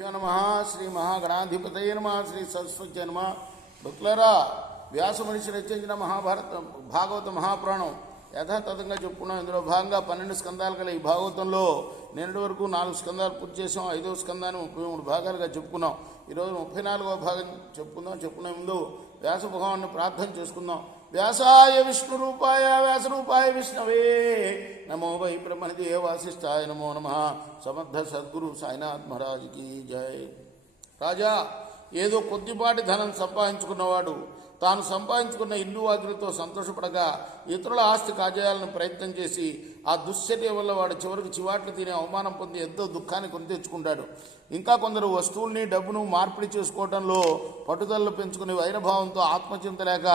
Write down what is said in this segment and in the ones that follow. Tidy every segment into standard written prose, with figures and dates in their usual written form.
నమ శ్రీ మహాగణాధిపతయ నమ శ్రీ సరస్వతి నమ. భక్తులారా, వ్యాస మనిషి రచించిన భాగవత మహాపురాణం యథాతథంగా చెప్పుకున్నాం. ఇందులో భాగంగా 12 స్కందాలు గల ఈ భాగవతంలో నిన్నటి వరకు 4 స్కందాలు పూర్తి చేసాం. 5వ స్కందాన్ని 33 భాగాలుగా చెప్పుకున్నాం. ఈరోజు 34వ భాగం చెప్పుకునే ముందు వ్యాస భగవాన్ని ప్రార్థన చేసుకుందాం. వ్యాసాయ విష్ణు రూపాయ వ్యాస రూపాయ విష్ణవే నమో వై బ్రహ్మణిదే వాసిష్ఠాయ నమో నమ. సమర్థ సద్గురు సాయినాథ్ మహారాజ్కి జై. రాజా, ఏదో కొద్దిపాటి ధనం సంపాదించుకున్నవాడు తాను సంపాదించుకున్న ఇల్లు వాకిలతో సంతోషపడగా ఇతరుల ఆస్తి కాజేయాలని ప్రయత్నం చేసి ఆ దుశ్చర్య వల్ల వాడు చివరికి చివాట్లు తినే అవమానం పొంది ఎంతో దుఃఖాన్ని కొని తెచ్చుకుంటాడు. ఇంకా కొందరు వస్తువుల్ని డబ్బును మార్పిడి చేసుకోవడంలో పట్టుదలను పెంచుకుని వైరభావంతో ఆత్మచింత లేక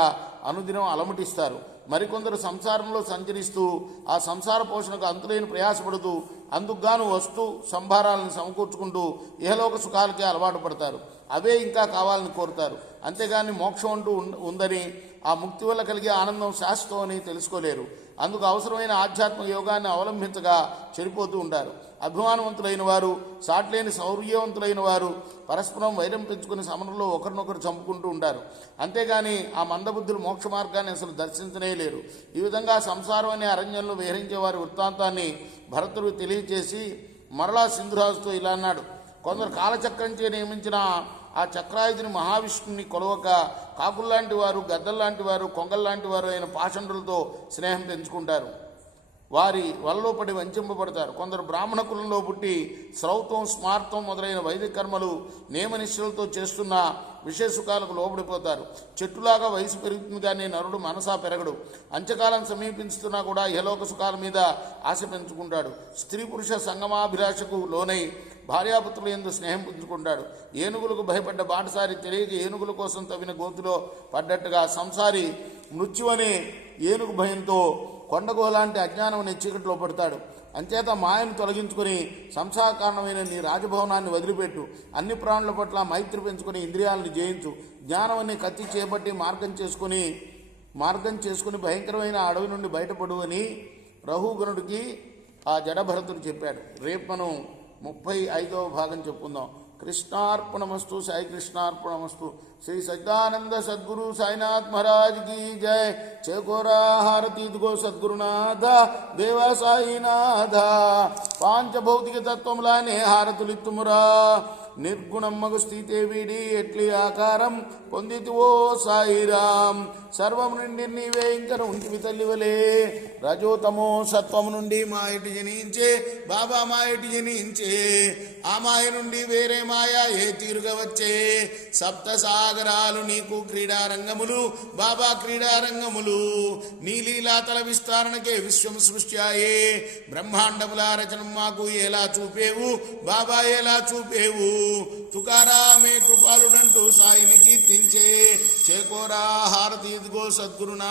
అనుదినం అలమటిస్తారు. మరికొందరు సంసారంలో సంచరిస్తూ ఆ సంసార పోషణకు అంతులేని ప్రయాసపడుతూ అందుకుగాను వస్తు సంభారాలను సమకూర్చుకుంటూ ఇహలోక సుఖాలకే అలవాటు పడతారు. అవే ఇంకా కావాలని కోరుతారు. అంతేగాని మోక్షం అంటూ ఉందని, ఆ ముక్తి వల్ల కలిగే ఆనందం శాశ్వతం అని తెలుసుకోలేరు. అందుకు అవసరమైన ఆధ్యాత్మిక యోగాన్ని అవలంబించగా చెడిపోతూ ఉంటారు. అభిమానవంతులైన వారు, సాట్లేని శౌర్యవంతులైన వారు పరస్పరం వైరం పెంచుకుని సమరంలో ఒకరినొకరు చంపుకుంటూ ఉంటారు. అంతేగాని ఆ మందబుద్ధులు మోక్ష మార్గాన్ని అసలు దర్శించనే లేరు. ఈ విధంగా సంసారం అనే అరణ్యంలో విహరించే వారి వృత్తాంతాన్ని భరతుడు తెలియచేసి మరలా సింధురాజుతో ఇలా అన్నాడు. కొందరు కాలచక్రంచే నియమించిన ఆ చక్రాయుధిని మహావిష్ణుని కొలవక కాకుల్లాంటి వారు, గద్దల్లాంటి వారు, కొంగల్లాంటి వారు అయిన పాషండులతో స్నేహం పెంచుకుంటారు. వారి వలలో పడి వంచింపబడతారు. కొందరు బ్రాహ్మణ కులంలో పుట్టి శ్రౌతం, స్మార్తం మొదలైన వైదిక కర్మలు నియమనిష్టలతో చేస్తున్న విషయ సుఖాలకు లోబడిపోతారు. చెట్టులాగా వయసు పెరుగుతుంది కానీ నరుడు మనసా పెరగడు. అంత్యకాలం సమీపిస్తున్నా కూడా ఇహలోక సుఖాల మీద ఆశ పెంచుకుంటాడు. స్త్రీ పురుష సంగమాభిలాషకు లోనై భార్యాపుత్రులు ఎందు స్నేహం పుంజుకుంటాడు. ఏనుగులకు భయపడ్డ బాటసారి తెలియక ఏనుగుల కోసం తవ్విన గోతులో పడ్డట్టుగా సంసారి మృత్యు అనే ఏనుగు భయంతో కొండగోలాంటి అజ్ఞానం అనే చీకటిలో పడతాడు. అంచేత మాయను తొలగించుకొని సంసార కారణమైన నీ రాజభవనాన్ని వదిలిపెట్టు. అన్ని ప్రాణుల పట్ల మైత్రి పెంచుకొని ఇంద్రియాలను జయించు. జ్ఞానం అనే కత్తి చేపట్టి మార్గం చేసుకుని భయంకరమైన అడవి నుండి బయటపడు అని రఘుగణుడికి ఆ జడభరతుడు చెప్పాడు. రేపు మనం 35వ భాగం చెప్పుకుందాం. కృష్ణార్పణమస్తు. సాయి కృష్ణార్పణమస్తు. శ్రీ సచ్చిదానంద సద్గురు సాయినాథ్ మహారాజ్ की जय. చేకోరా హారతి ఇదిగో సద్గురునాథ దేవా సాయినాథ. పాంచభౌతిక తత్వములానే హారతులిత్తుమురా. నిర్గుణమ్మగు స్థితే వీడి ఎట్లి ఆకారం పొందితివో సాయిరాం. సర్వము నుండి నీవే ఇంకను ఉంటివి తల్లివలే. రజోతమో సత్వము నుండి మాయటి జనించే బాబా మాయటి జనించే. ఆ మాయ నుండి వేరే మాయ ఏ తీరుగా వచ్చే. సప్త సాగరాలు నీకు క్రీడారంగములు బాబా క్రీడారంగములు. నీలీలాతల విస్తరణకే విశ్వం సృష్ట్యాయే. బ్రహ్మాండముల రచనం మాకు ఎలా చూపేవు బాబా ఎలా చూపేవు. తుకారామే కృపాలుడంటూ సాయిని కీర్తించే. చేకోరా హారతి ఇదిగో సద్గురునా.